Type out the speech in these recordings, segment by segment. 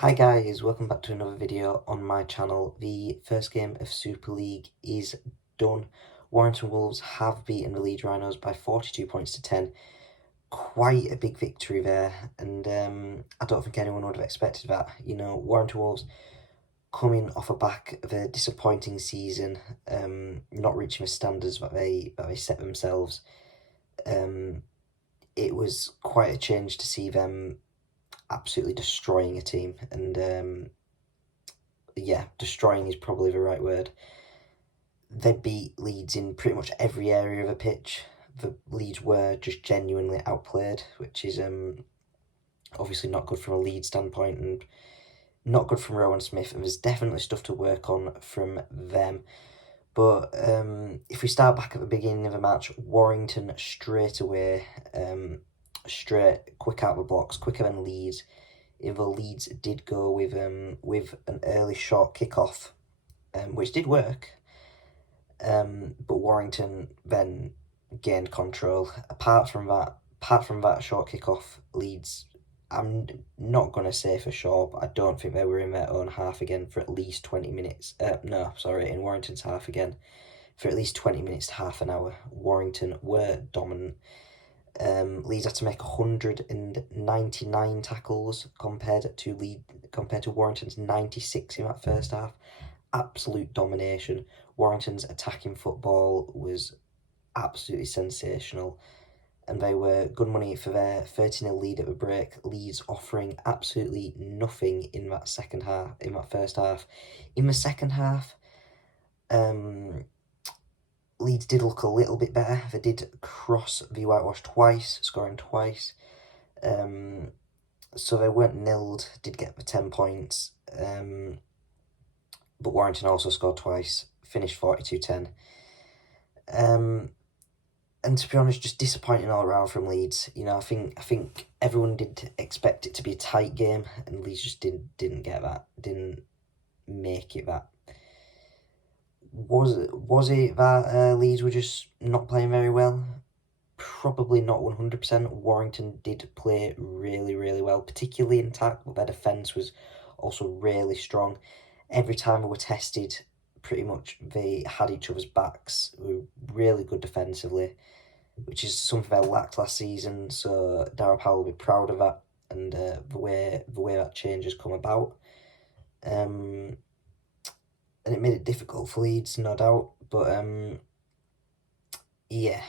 Hi guys, welcome back to another video on my channel. The first game of Super League is done. Warrington Wolves have beaten the Leeds Rhinos by 42 points to 10. Quite a big victory there, and I don't think anyone would have expected that. Warrington Wolves coming off a back of a disappointing season, not reaching the standards that they set themselves. It was quite a change to see them absolutely destroying a team, and yeah, destroying is probably the right word. They beat Leeds in pretty much every area of the pitch. The Leeds were just genuinely outplayed, which is obviously not good from a Leeds standpoint and not good from Rowan Smith, and there's definitely stuff to work on from them. But if we start back at the beginning of the match, Warrington straight away, quick out of the blocks, quicker than Leeds. Although Leeds did go with an early short kickoff, which did work. But Warrington then gained control. Apart from that short kickoff, Leeds, I'm not gonna say for sure, but I don't think they were in their own half again for at least 20 minutes. In Warrington's half again for at least 20 minutes to half an hour. Warrington were dominant. Leeds had to make 199 tackles compared to Warrington's 96 in that first half. Absolute domination. Warrington's attacking football was absolutely sensational, and they were good money for their 30-0 lead at the break. Leeds offering absolutely nothing in that first half. In the second half, Leeds did look a little bit better. They did cross the whitewash twice, scoring twice. So they weren't nilled, did get the 10 points. But Warrington also scored twice, finished 42-10. And to be honest, just disappointing all around from Leeds. I think everyone did expect it to be a tight game, and Leeds just didn't get that, didn't make it that. Was it that Leeds were just not playing very well? Probably not 100%. Warrington did play really, really well, particularly in attack, but their defence was also really strong. Every time they were tested, pretty much they had each other's backs. They were really good defensively, which is something they lacked last season. So Darryl Powell will be proud of that, and the way that change has come about. And it made it difficult for Leeds, no doubt. But yeah,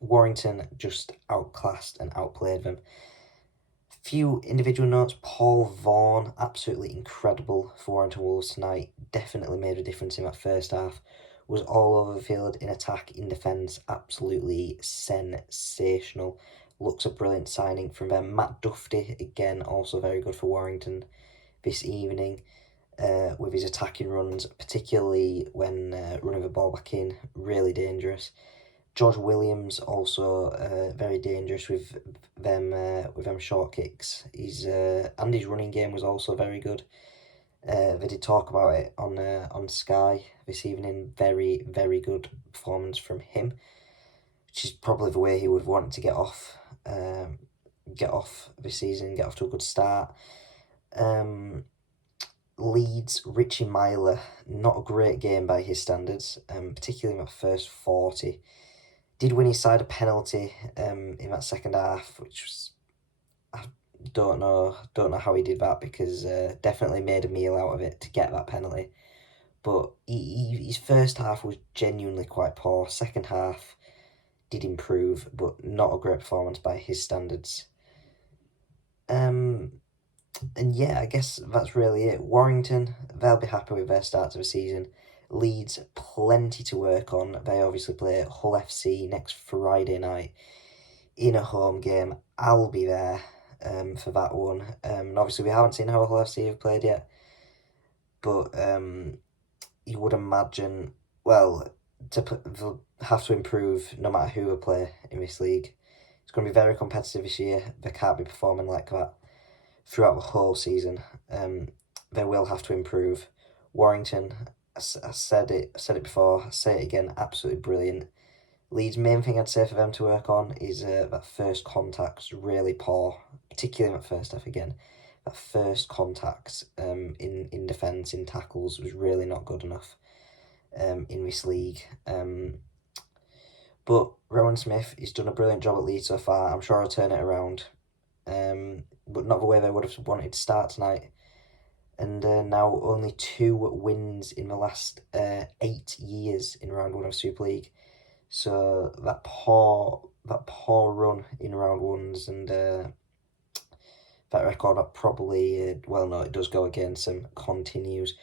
Warrington just outclassed and outplayed them. Few individual notes. Paul Vaughan, absolutely incredible for Warrington Wolves tonight. Definitely made a difference in that first half. Was all over the field in attack, in defence. Absolutely sensational. Looks a brilliant signing from them. Matt Duffy, again, also very good for Warrington this evening. With his attacking runs, particularly when running the ball back in, really dangerous. George Williams also very dangerous with them short kicks. His running game was also very good. They did talk about it on Sky this evening. Very, very good performance from him, which is probably the way he would want to get off this season, get off to a good start. Leeds, Richie Myler, not a great game by his standards, particularly in that first 40. Did win his side a penalty in that second half, which was, I don't know how he did that, because definitely made a meal out of it to get that penalty. But his first half was genuinely quite poor. Second half did improve, but not a great performance by his standards. And yeah, I guess that's really it. Warrington, they'll be happy with their start to the season. Leeds, plenty to work on. They obviously play Hull FC next Friday night in a home game. I'll be there for that one. And obviously we haven't seen how Hull FC have played yet, but you would imagine, well, they'll have to improve no matter who they play in this league. It's going to be very competitive this year. They can't be performing like that throughout the whole season. They will have to improve. Warrington, I said it before, I say it again, absolutely brilliant. Leeds' main thing I'd say for them to work on is that first contact's really poor, particularly in that first half again. that first contact in defence, in tackles, was really not good enough in this league. But Rowan Smith, he's done a brilliant job at Leeds so far. I'm sure I'll turn it around. But not the way they would have wanted to start tonight. And now only 2 wins in the last 8 years in round 1 of Super League. So that poor run in round 1s, and that record that probably well, no, it does go against them, continues.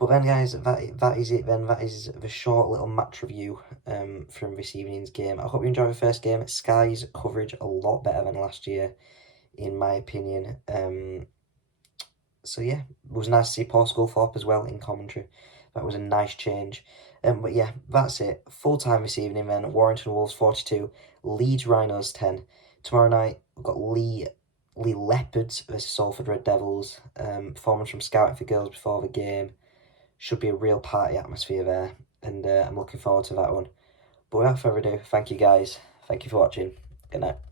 But then, guys, that is it then. That is the short little match review from this evening's game. I hope you enjoyed the first game. Sky's coverage a lot better than last year, in my opinion. So yeah, it was nice to see Paul Sculthorpe as well in commentary. That was a nice change. But yeah, that's it. Full time this evening then. Warrington Wolves 42, Leeds Rhinos 10. Tomorrow night we've got Lee Leopards versus Salford Red Devils. Performance from Scouting for Girls before the game. Should be a real party atmosphere there, and I'm looking forward to that one. But without further ado, thank you guys. Thank you for watching. Good night.